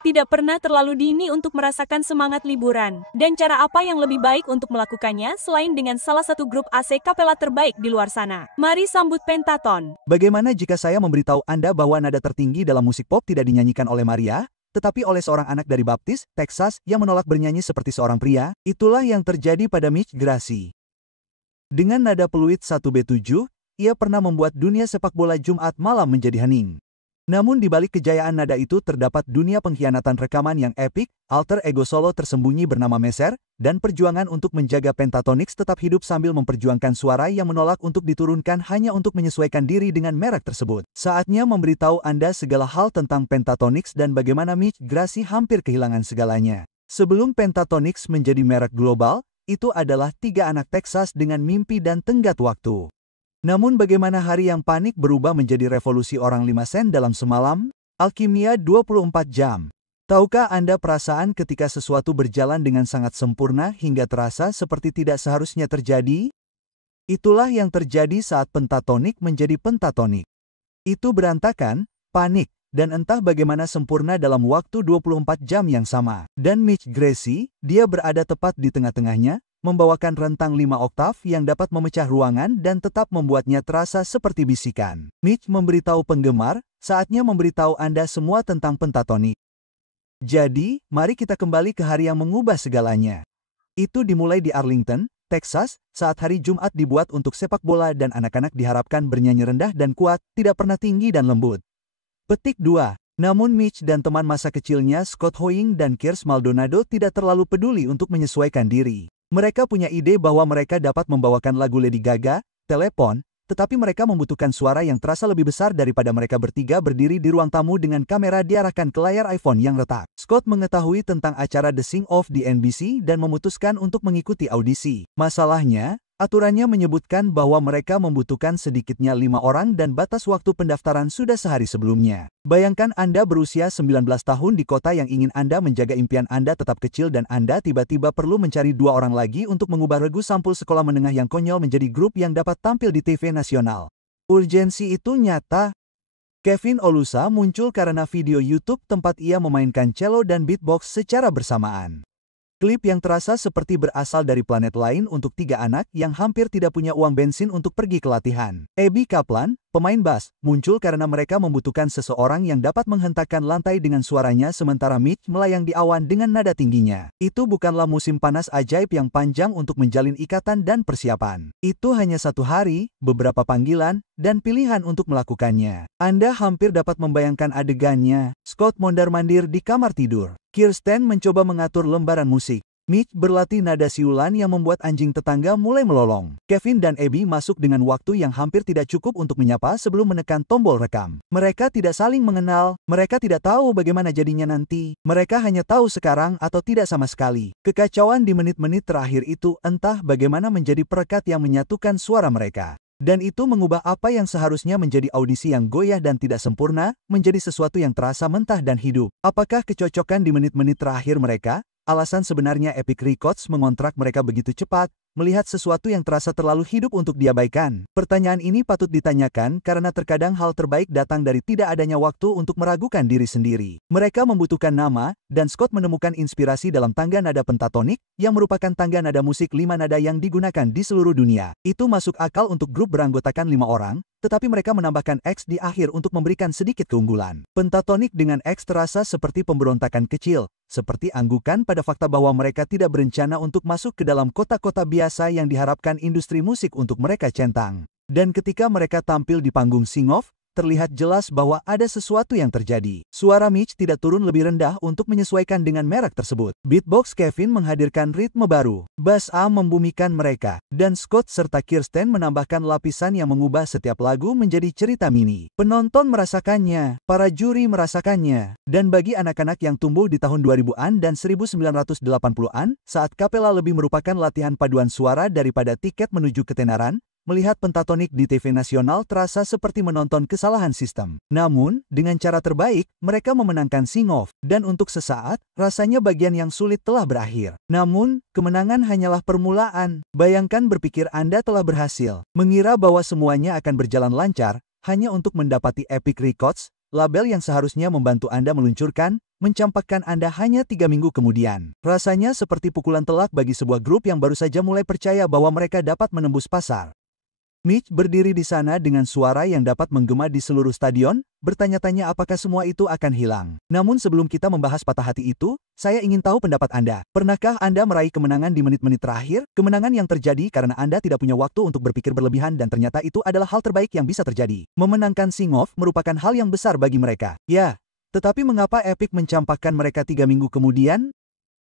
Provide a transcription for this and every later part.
Tidak pernah terlalu dini untuk merasakan semangat liburan. Dan cara apa yang lebih baik untuk melakukannya selain dengan salah satu grup AC kapela terbaik di luar sana? Mari sambut Pentaton. Bagaimana jika saya memberitahu Anda bahwa nada tertinggi dalam musik pop tidak dinyanyikan oleh Maria, tetapi oleh seorang anak dari Baptis, Texas, yang menolak bernyanyi seperti seorang pria? Itulah yang terjadi pada Mitch Grassi. Dengan nada peluit 1B7, ia pernah membuat dunia sepak bola Jumat malam menjadi hening. Namun di balik kejayaan nada itu terdapat dunia pengkhianatan rekaman yang epik, alter ego solo tersembunyi bernama Meser, dan perjuangan untuk menjaga Pentatonix tetap hidup sambil memperjuangkan suara yang menolak untuk diturunkan hanya untuk menyesuaikan diri dengan merek tersebut. Saatnya memberitahu Anda segala hal tentang Pentatonix dan bagaimana Mitch Grassi hampir kehilangan segalanya. Sebelum Pentatonix menjadi merek global, itu adalah 3 anak Texas dengan mimpi dan tenggat waktu. Namun bagaimana hari yang panik berubah menjadi revolusi orang 5 sen dalam semalam? Alkimia 24 jam. Tahukah Anda perasaan ketika sesuatu berjalan dengan sangat sempurna hingga terasa seperti tidak seharusnya terjadi? Itulah yang terjadi saat pentatonik menjadi pentatonik. Itu berantakan, panik, dan entah bagaimana sempurna dalam waktu 24 jam yang sama. Dan Mitch Grassi, dia berada tepat di tengah-tengahnya, membawakan rentang 5 oktav yang dapat memecah ruangan dan tetap membuatnya terasa seperti bisikan. Mitch memberitahu penggemar, saatnya memberitahu Anda semua tentang pentatonik. Jadi, mari kita kembali ke hari yang mengubah segalanya. Itu dimulai di Arlington, Texas, saat hari Jumat dibuat untuk sepak bola dan anak-anak diharapkan bernyanyi rendah dan kuat, tidak pernah tinggi dan lembut. Petik 2. Namun Mitch dan teman masa kecilnya Scott Hoying dan Kiers Maldonado tidak terlalu peduli untuk menyesuaikan diri. Mereka punya ide bahwa mereka dapat membawakan lagu Lady Gaga, Telepon, tetapi mereka membutuhkan suara yang terasa lebih besar daripada mereka bertiga berdiri di ruang tamu dengan kamera diarahkan ke layar iPhone yang retak. Scott mengetahui tentang acara The Sing Off di NBC dan memutuskan untuk mengikuti audisi. Masalahnya, aturannya menyebutkan bahwa mereka membutuhkan sedikitnya 5 orang dan batas waktu pendaftaran sudah sehari sebelumnya. Bayangkan Anda berusia 19 tahun di kota yang ingin Anda menjaga impian Anda tetap kecil dan Anda tiba-tiba perlu mencari 2 orang lagi untuk mengubah regu sampul sekolah menengah yang konyol menjadi grup yang dapat tampil di TV nasional. Urgensi itu nyata. Kevin Olusa muncul karena video YouTube tempat ia memainkan cello dan beatbox secara bersamaan. Klip yang terasa seperti berasal dari planet lain untuk 3 anak yang hampir tidak punya uang bensin untuk pergi ke latihan. Abby Kaplan, pemain bass, muncul karena mereka membutuhkan seseorang yang dapat menghentakkan lantai dengan suaranya sementara Mitch melayang di awan dengan nada tingginya. Itu bukanlah musim panas ajaib yang panjang untuk menjalin ikatan dan persiapan. Itu hanya 1 hari, beberapa panggilan, dan pilihan untuk melakukannya. Anda hampir dapat membayangkan adegannya. Scott mondar-mandir di kamar tidur. Kirsten mencoba mengatur lembaran musik. Mitch berlatih nada siulan yang membuat anjing tetangga mulai melolong. Kevin dan Abby masuk dengan waktu yang hampir tidak cukup untuk menyapa sebelum menekan tombol rekam. Mereka tidak saling mengenal, mereka tidak tahu bagaimana jadinya nanti. Mereka hanya tahu sekarang atau tidak sama sekali. Kekacauan di menit-menit terakhir itu entah bagaimana menjadi perekat yang menyatukan suara mereka. Dan itu mengubah apa yang seharusnya menjadi audisi yang goyah dan tidak sempurna, menjadi sesuatu yang terasa mentah dan hidup. Apakah kecocokan di menit-menit terakhir mereka? Alasan sebenarnya Epic Records mengontrak mereka begitu cepat, melihat sesuatu yang terasa terlalu hidup untuk diabaikan. Pertanyaan ini patut ditanyakan karena terkadang hal terbaik datang dari tidak adanya waktu untuk meragukan diri sendiri. Mereka membutuhkan nama, dan Scott menemukan inspirasi dalam tangga nada pentatonik, yang merupakan tangga nada musik 5 nada yang digunakan di seluruh dunia. Itu masuk akal untuk grup beranggotakan 5 orang, tetapi mereka menambahkan X di akhir untuk memberikan sedikit keunggulan. Pentatonik dengan X terasa seperti pemberontakan kecil, seperti anggukan pada fakta bahwa mereka tidak berencana untuk masuk ke dalam kota-kota biasa yang diharapkan industri musik untuk mereka centang. Dan ketika mereka tampil di panggung Sing Off, terlihat jelas bahwa ada sesuatu yang terjadi. Suara Mitch tidak turun lebih rendah untuk menyesuaikan dengan merek tersebut. Beatbox Kevin menghadirkan ritme baru. Bass A membumikan mereka. Dan Scott serta Kirsten menambahkan lapisan yang mengubah setiap lagu menjadi cerita mini. Penonton merasakannya, para juri merasakannya. Dan bagi anak-anak yang tumbuh di tahun 2000-an dan 1980-an, saat kapela lebih merupakan latihan paduan suara daripada tiket menuju ketenaran, melihat pentatonik di TV nasional terasa seperti menonton kesalahan sistem. Namun, dengan cara terbaik, mereka memenangkan Sing Off, dan untuk sesaat, rasanya bagian yang sulit telah berakhir. Namun, kemenangan hanyalah permulaan. Bayangkan berpikir Anda telah berhasil, mengira bahwa semuanya akan berjalan lancar, hanya untuk mendapati Epic Records, label yang seharusnya membantu Anda meluncurkan, mencampakkan Anda hanya 3 minggu kemudian. Rasanya seperti pukulan telak bagi sebuah grup yang baru saja mulai percaya bahwa mereka dapat menembus pasar. Mitch berdiri di sana dengan suara yang dapat menggema di seluruh stadion, bertanya-tanya apakah semua itu akan hilang. Namun sebelum kita membahas patah hati itu, saya ingin tahu pendapat Anda. Pernahkah Anda meraih kemenangan di menit-menit terakhir? Kemenangan yang terjadi karena Anda tidak punya waktu untuk berpikir berlebihan dan ternyata itu adalah hal terbaik yang bisa terjadi. Memenangkan Sing-Off merupakan hal yang besar bagi mereka. Ya, tetapi mengapa Epic mencampakkan mereka 3 minggu kemudian?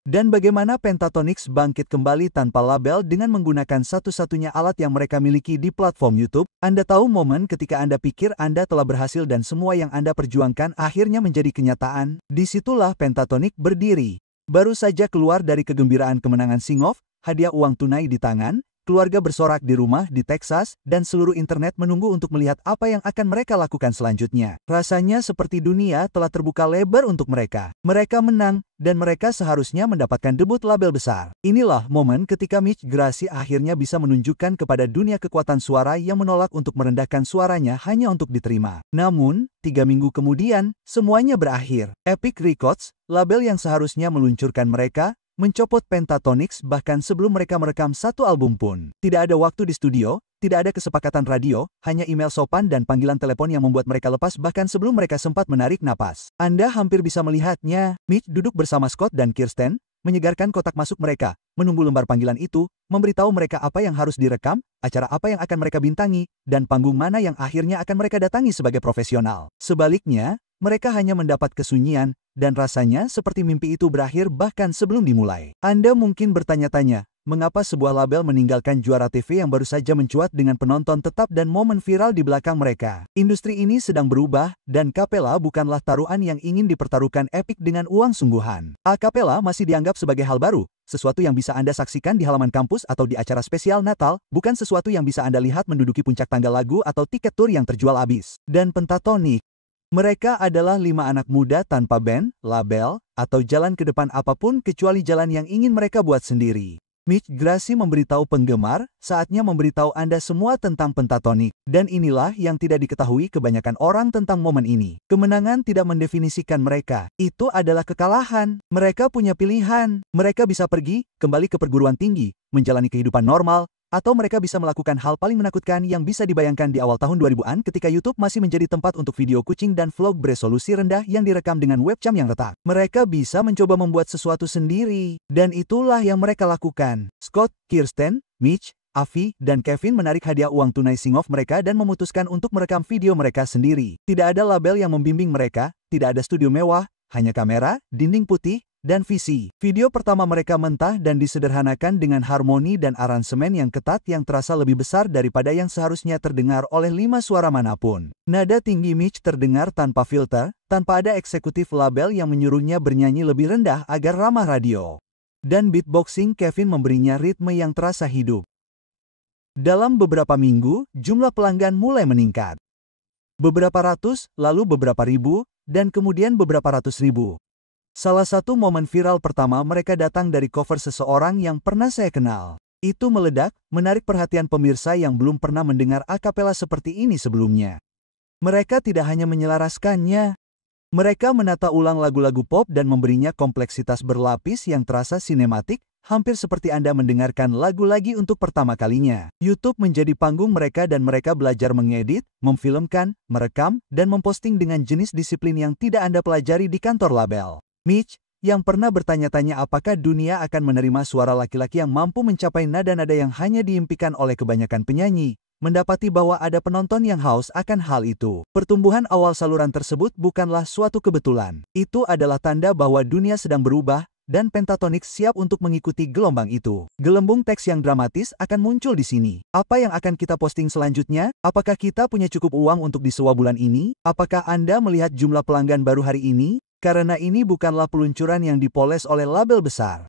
Dan bagaimana Pentatonix bangkit kembali tanpa label dengan menggunakan satu-satunya alat yang mereka miliki di platform YouTube? Anda tahu momen ketika Anda pikir Anda telah berhasil dan semua yang Anda perjuangkan akhirnya menjadi kenyataan? Disitulah Pentatonix berdiri. Baru saja keluar dari kegembiraan kemenangan Sing-Off, hadiah uang tunai di tangan, keluarga bersorak di rumah di Texas, dan seluruh internet menunggu untuk melihat apa yang akan mereka lakukan selanjutnya. Rasanya seperti dunia telah terbuka lebar untuk mereka. Mereka menang, dan mereka seharusnya mendapatkan debut label besar. Inilah momen ketika Mitch Grassi akhirnya bisa menunjukkan kepada dunia kekuatan suara yang menolak untuk merendahkan suaranya hanya untuk diterima. Namun, 3 minggu kemudian, semuanya berakhir. Epic Records, label yang seharusnya meluncurkan mereka, mencopot Pentatonix bahkan sebelum mereka merekam satu album pun. Tidak ada waktu di studio, tidak ada kesepakatan radio, hanya email sopan dan panggilan telepon yang membuat mereka lepas bahkan sebelum mereka sempat menarik napas. Anda hampir bisa melihatnya. Mitch duduk bersama Scott dan Kirsten, menyegarkan kotak masuk mereka, menunggu lembar panggilan itu, memberitahu mereka apa yang harus direkam, acara apa yang akan mereka bintangi, dan panggung mana yang akhirnya akan mereka datangi sebagai profesional. Sebaliknya, mereka hanya mendapat kesunyian, dan rasanya seperti mimpi itu berakhir bahkan sebelum dimulai. Anda mungkin bertanya-tanya, mengapa sebuah label meninggalkan juara TV yang baru saja mencuat dengan penonton tetap dan momen viral di belakang mereka? Industri ini sedang berubah, dan Capella bukanlah taruhan yang ingin dipertaruhkan Epic dengan uang sungguhan. A Cappella masih dianggap sebagai hal baru, sesuatu yang bisa Anda saksikan di halaman kampus atau di acara spesial Natal, bukan sesuatu yang bisa Anda lihat menduduki puncak tangga lagu atau tiket tur yang terjual habis. Dan Pentatonix, mereka adalah 5 anak muda tanpa band, label, atau jalan ke depan apapun kecuali jalan yang ingin mereka buat sendiri. Mitch Grassi memberitahu penggemar, saatnya memberitahu Anda semua tentang Pentatonix. Dan inilah yang tidak diketahui kebanyakan orang tentang momen ini. Kemenangan tidak mendefinisikan mereka. Itu adalah kekalahan. Mereka punya pilihan. Mereka bisa pergi, kembali ke perguruan tinggi, menjalani kehidupan normal, atau mereka bisa melakukan hal paling menakutkan yang bisa dibayangkan di awal tahun 2000-an ketika YouTube masih menjadi tempat untuk video kucing dan vlog beresolusi rendah yang direkam dengan webcam yang retak. Mereka bisa mencoba membuat sesuatu sendiri. Dan itulah yang mereka lakukan. Scott, Kirsten, Mitch, Avi, dan Kevin menarik hadiah uang tunai Sing-Off mereka dan memutuskan untuk merekam video mereka sendiri. Tidak ada label yang membimbing mereka, tidak ada studio mewah, hanya kamera, dinding putih, dan visi. Video pertama mereka mentah dan disederhanakan dengan harmoni dan aransemen yang ketat yang terasa lebih besar daripada yang seharusnya terdengar oleh 5 suara manapun. Nada tinggi Mitch terdengar tanpa filter, tanpa ada eksekutif label yang menyuruhnya bernyanyi lebih rendah agar ramah radio. Dan beatboxing Kevin memberinya ritme yang terasa hidup. Dalam beberapa minggu, jumlah pelanggan mulai meningkat. Beberapa ratus, lalu beberapa ribu, dan kemudian beberapa ratus ribu. Salah satu momen viral pertama mereka datang dari cover seseorang yang pernah saya kenal. Itu meledak, menarik perhatian pemirsa yang belum pernah mendengar a cappella seperti ini sebelumnya. Mereka tidak hanya menyelaraskannya. Mereka menata ulang lagu-lagu pop dan memberinya kompleksitas berlapis yang terasa sinematik, hampir seperti Anda mendengarkan lagu lagi untuk pertama kalinya. YouTube menjadi panggung mereka dan mereka belajar mengedit, memfilmkan, merekam, dan memposting dengan jenis disiplin yang tidak Anda pelajari di kantor label. Mitch, yang pernah bertanya-tanya apakah dunia akan menerima suara laki-laki yang mampu mencapai nada-nada yang hanya diimpikan oleh kebanyakan penyanyi, mendapati bahwa ada penonton yang haus akan hal itu. Pertumbuhan awal saluran tersebut bukanlah suatu kebetulan. Itu adalah tanda bahwa dunia sedang berubah, dan Pentatonix siap untuk mengikuti gelombang itu. Gelembung teks yang dramatis akan muncul di sini. Apa yang akan kita posting selanjutnya? Apakah kita punya cukup uang untuk disewa bulan ini? Apakah Anda melihat jumlah pelanggan baru hari ini? Karena ini bukanlah peluncuran yang dipoles oleh label besar.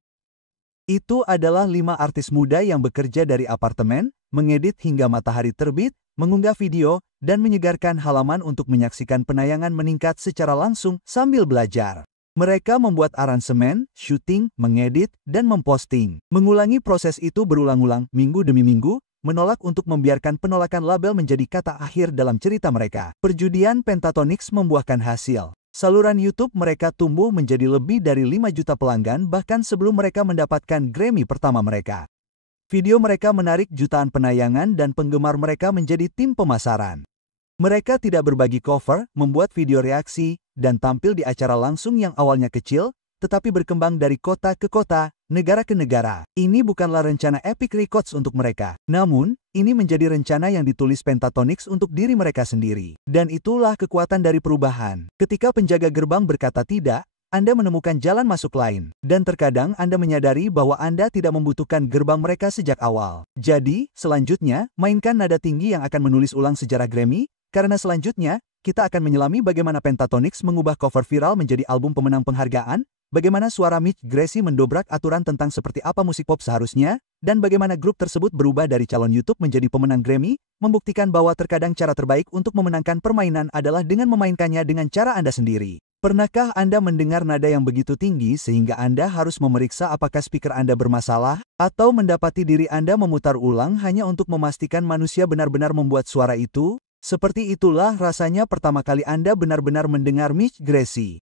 Itu adalah 5 artis muda yang bekerja dari apartemen, mengedit hingga matahari terbit, mengunggah video, dan menyegarkan halaman untuk menyaksikan penayangan meningkat secara langsung sambil belajar. Mereka membuat aransemen, syuting, mengedit, dan memposting. Mengulangi proses itu berulang-ulang, minggu demi minggu, menolak untuk membiarkan penolakan label menjadi kata akhir dalam cerita mereka. Perjudian Pentatonix membuahkan hasil. Saluran YouTube mereka tumbuh menjadi lebih dari 5 juta pelanggan bahkan sebelum mereka mendapatkan Grammy pertama mereka. Video mereka menarik jutaan penayangan dan penggemar mereka menjadi tim pemasaran. Mereka tidak berbagi cover, membuat video reaksi, dan tampil di acara langsung yang awalnya kecil, tetapi berkembang dari kota ke kota, negara ke negara. Ini bukanlah rencana Epic Records untuk mereka. Namun, ini menjadi rencana yang ditulis Pentatonix untuk diri mereka sendiri. Dan itulah kekuatan dari perubahan. Ketika penjaga gerbang berkata tidak, Anda menemukan jalan masuk lain. Dan terkadang Anda menyadari bahwa Anda tidak membutuhkan gerbang mereka sejak awal. Jadi, selanjutnya, mainkan nada tinggi yang akan menulis ulang sejarah Grammy, karena selanjutnya, kita akan menyelami bagaimana Pentatonix mengubah cover viral menjadi album pemenang penghargaan, bagaimana suara Mitch Grassi mendobrak aturan tentang seperti apa musik pop seharusnya, dan bagaimana grup tersebut berubah dari calon YouTube menjadi pemenang Grammy, membuktikan bahwa terkadang cara terbaik untuk memenangkan permainan adalah dengan memainkannya dengan cara Anda sendiri. Pernahkah Anda mendengar nada yang begitu tinggi sehingga Anda harus memeriksa apakah speaker Anda bermasalah, atau mendapati diri Anda memutar ulang hanya untuk memastikan manusia benar-benar membuat suara itu? Seperti itulah rasanya pertama kali Anda benar-benar mendengar Mitch Grassi.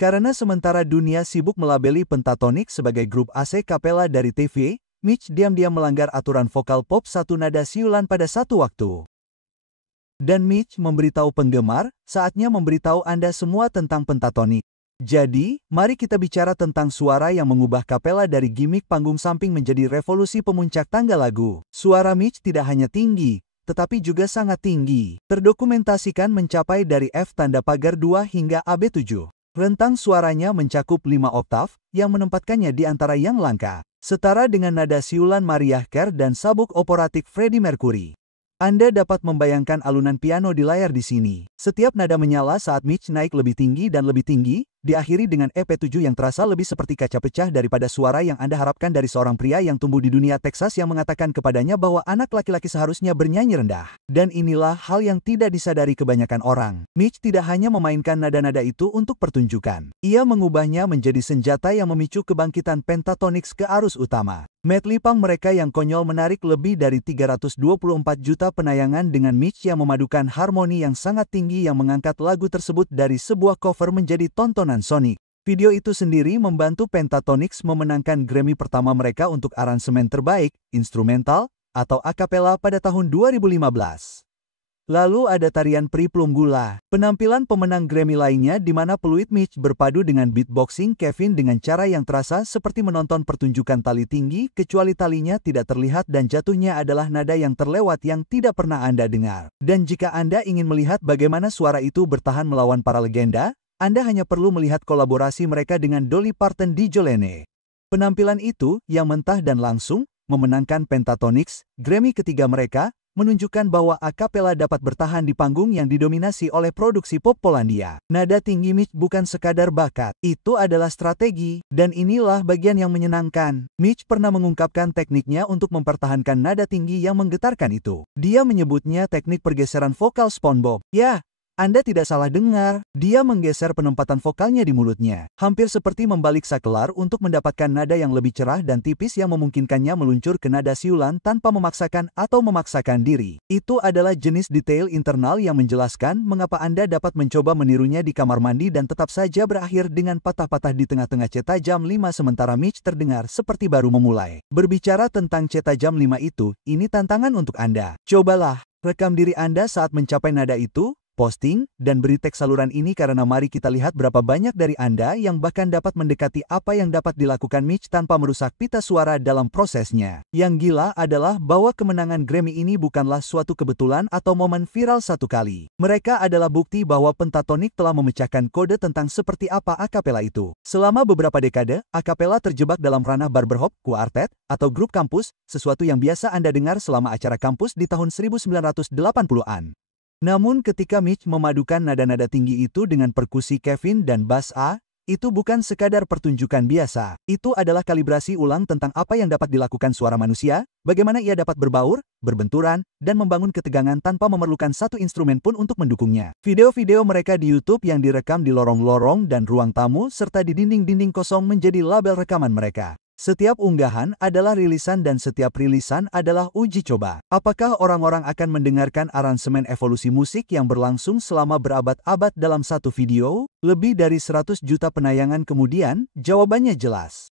Karena sementara dunia sibuk melabeli Pentatonix sebagai grup AC Capella dari TV, Mitch diam-diam melanggar aturan vokal pop satu nada siulan pada satu waktu. Dan Mitch memberitahu penggemar, saatnya memberitahu Anda semua tentang Pentatonix. Jadi, mari kita bicara tentang suara yang mengubah Capella dari gimmick panggung samping menjadi revolusi pemuncak tangga lagu. Suara Mitch tidak hanya tinggi, tetapi juga sangat tinggi. Terdokumentasikan mencapai dari F tanda pagar 2 hingga AB7. Rentang suaranya mencakup 5 oktav, yang menempatkannya di antara yang langka. Setara dengan nada siulan Mariah Carey dan sabuk operatik Freddie Mercury. Anda dapat membayangkan alunan piano di layar di sini. Setiap nada menyala saat Mitch naik lebih tinggi dan lebih tinggi, diakhiri dengan EP7 yang terasa lebih seperti kaca pecah daripada suara yang Anda harapkan dari seorang pria yang tumbuh di dunia Texas yang mengatakan kepadanya bahwa anak laki-laki seharusnya bernyanyi rendah. Dan inilah hal yang tidak disadari kebanyakan orang. Mitch tidak hanya memainkan nada-nada itu untuk pertunjukan. Ia mengubahnya menjadi senjata yang memicu kebangkitan Pentatonix ke arus utama. Medley punk mereka yang konyol menarik lebih dari 324 juta penayangan dengan Mitch yang memadukan harmoni yang sangat tinggi yang mengangkat lagu tersebut dari sebuah cover menjadi tontonan sonik. Video itu sendiri membantu Pentatonix memenangkan Grammy pertama mereka untuk aransemen terbaik, instrumental, atau a cappella pada tahun 2015. Lalu ada tarian Pri Plumbula, penampilan pemenang Grammy lainnya di mana peluit Mitch berpadu dengan beatboxing Kevin dengan cara yang terasa seperti menonton pertunjukan tali tinggi kecuali talinya tidak terlihat dan jatuhnya adalah nada yang terlewat yang tidak pernah Anda dengar. Dan jika Anda ingin melihat bagaimana suara itu bertahan melawan para legenda, Anda hanya perlu melihat kolaborasi mereka dengan Dolly Parton di Jolene. Penampilan itu, yang mentah dan langsung, memenangkan Pentatonix, Grammy ketiga mereka, menunjukkan bahwa a cappella dapat bertahan di panggung yang didominasi oleh produksi pop Polandia. Nada tinggi Mitch bukan sekadar bakat, itu adalah strategi, dan inilah bagian yang menyenangkan. Mitch pernah mengungkapkan tekniknya untuk mempertahankan nada tinggi yang menggetarkan itu. Dia menyebutnya teknik pergeseran vokal SpongeBob. Ya, Anda tidak salah dengar, dia menggeser penempatan vokalnya di mulutnya. Hampir seperti membalik sakelar untuk mendapatkan nada yang lebih cerah dan tipis yang memungkinkannya meluncur ke nada siulan tanpa memaksakan atau memaksakan diri. Itu adalah jenis detail internal yang menjelaskan mengapa Anda dapat mencoba menirunya di kamar mandi dan tetap saja berakhir dengan patah-patah di tengah-tengah cetak jam 5 sementara Mitch terdengar seperti baru memulai. Berbicara tentang cetak jam 5 itu, ini tantangan untuk Anda. Cobalah, rekam diri Anda saat mencapai nada itu, posting, dan beri teks saluran ini karena mari kita lihat berapa banyak dari Anda yang bahkan dapat mendekati apa yang dapat dilakukan Mitch tanpa merusak pita suara dalam prosesnya. Yang gila adalah bahwa kemenangan Grammy ini bukanlah suatu kebetulan atau momen viral satu kali. Mereka adalah bukti bahwa Pentatonix telah memecahkan kode tentang seperti apa a cappella itu. Selama beberapa dekade, a cappella terjebak dalam ranah barberhop, quartet, atau grup kampus, sesuatu yang biasa Anda dengar selama acara kampus di tahun 1980-an. Namun ketika Mitch memadukan nada-nada tinggi itu dengan perkusi Kevin dan bass A, itu bukan sekadar pertunjukan biasa. Itu adalah kalibrasi ulang tentang apa yang dapat dilakukan suara manusia, bagaimana ia dapat berbaur, berbenturan, dan membangun ketegangan tanpa memerlukan satu instrumen pun untuk mendukungnya. Video-video mereka di YouTube yang direkam di lorong-lorong dan ruang tamu serta di dinding-dinding kosong menjadi label rekaman mereka. Setiap unggahan adalah rilisan dan setiap rilisan adalah uji coba. Apakah orang-orang akan mendengarkan aransemen evolusi musik yang berlangsung selama berabad-abad dalam satu video? Lebih dari 100 juta penayangan kemudian, jawabannya jelas.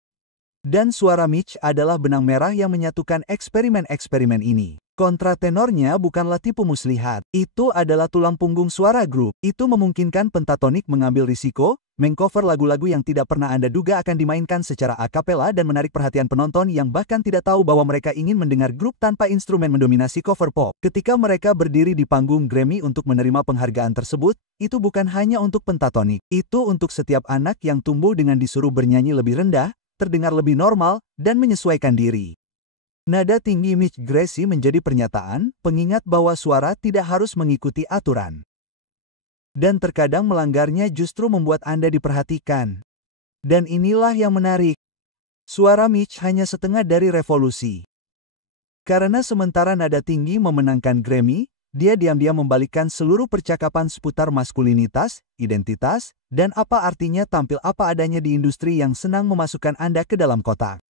Dan suara Mitch adalah benang merah yang menyatukan eksperimen-eksperimen ini. Kontratenornya bukanlah tipu muslihat. Itu adalah tulang punggung suara grup. Itu memungkinkan Pentatonix mengambil risiko, mengcover lagu-lagu yang tidak pernah Anda duga akan dimainkan secara akapela dan menarik perhatian penonton yang bahkan tidak tahu bahwa mereka ingin mendengar grup tanpa instrumen mendominasi cover pop. Ketika mereka berdiri di panggung Grammy untuk menerima penghargaan tersebut, itu bukan hanya untuk Pentatonix. Itu untuk setiap anak yang tumbuh dengan disuruh bernyanyi lebih rendah, terdengar lebih normal, dan menyesuaikan diri. Nada tinggi Mitch Grassi menjadi pernyataan, pengingat bahwa suara tidak harus mengikuti aturan. Dan terkadang melanggarnya justru membuat Anda diperhatikan. Dan inilah yang menarik. Suara Mitch hanya setengah dari revolusi. Karena sementara nada tinggi memenangkan Grammy, dia diam-diam membalikkan seluruh percakapan seputar maskulinitas, identitas, dan apa artinya tampil apa adanya di industri yang senang memasukkan Anda ke dalam kotak.